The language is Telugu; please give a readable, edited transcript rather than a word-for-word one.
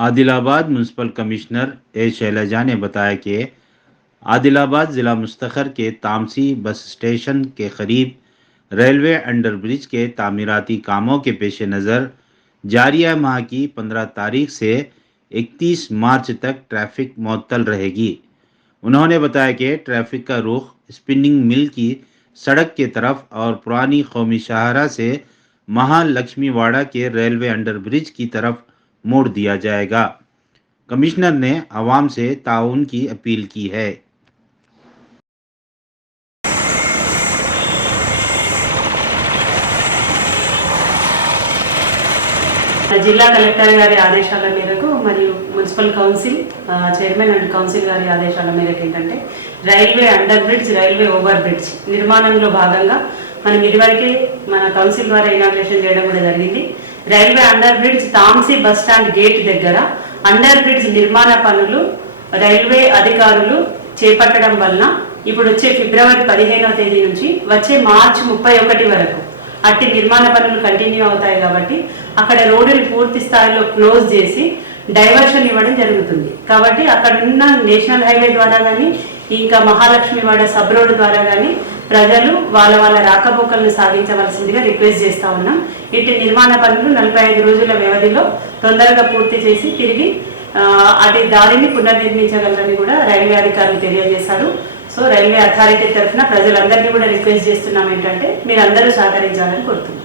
आदिलाबाद म्यूनसिपल कमिश्नर ए शैलजा ने बताया कि आदिलाबाद ज़िला मुस्तखर के तामसी बस स्टेशन के करीब रेलवे अंडरब्रिज के तामीराती कामों के पेश नज़र जारिया माह की 15 तारीख से 31 मार्च तक ट्रैफिक मुअत्तल रहेगी। उन्होंने बताया कि ट्रैफिक का रुख स्पिनिंग मिल की सड़क की तरफ और पुरानी कौमी शाहरा से महालक्ष्मीवाड़ा के रेलवे अंडरब्रिज की तरफ मोड़ दिया जाएगा। कमिश्नर ने आवाम से ताउन की अपील की है। జిల్లా కలెక్టర్ గారి ఆదేశాల మేరకు మరియు municipal council chairman and council గారి ఆదేశాల మేరకు ఏంటంటే railway under bridge, railway over bridge నిర్మాణంలో భాగంగా మనం ఇదివరకే మన కౌన్సిల్ ద్వారా ఇనాగ్రేషన్ చేయడం కూడా జరిగింది. Railway under bridge Tamsi bus stand gate దగ్గర అండర్ బ్రిడ్జ్ నిర్మాణ పనులు రైల్వే అధికారులు చేపట్టడం వలన ఇప్పుడు వచ్చే ఫిబ్రవరి 15వ తేదీ నుంచి వచ్చే మార్చి 31 వరకు అట్టి నిర్మాణ పనులు కంటిన్యూ అవుతాయి. కాబట్టి అక్కడ రోడ్డుని పూర్తి స్థాయిలో క్లోజ్ చేసి డైవర్షన్ ఇవ్వడం జరుగుతుంది. కాబట్టి అక్కడ ఉన్న నేషనల్ హైవే ద్వారా కానీ ఇంకా మహాలక్ష్మివాడ సబ్ రోడ్ ద్వారా కానీ ప్రజలు వాళ్ళ రాకపోకలను సాగించవలసిందిగా రిక్వెస్ట్ చేస్తా ఉన్నాం. ఇటు నిర్మాణ పనులు 45 రోజుల వ్యవధిలో తొందరగా పూర్తి చేసి తిరిగి అది దారిని పునర్నిర్మించగలరని కూడా రైల్వే అధికారులు తెలియజేశారు. సో రైల్వే అథారిటీ తరఫున ప్రజలందరినీ కూడా రిక్వెస్ట్ చేస్తున్నాం ఏంటంటే మీరందరూ సహకరించాలని కోరుతున్నాం.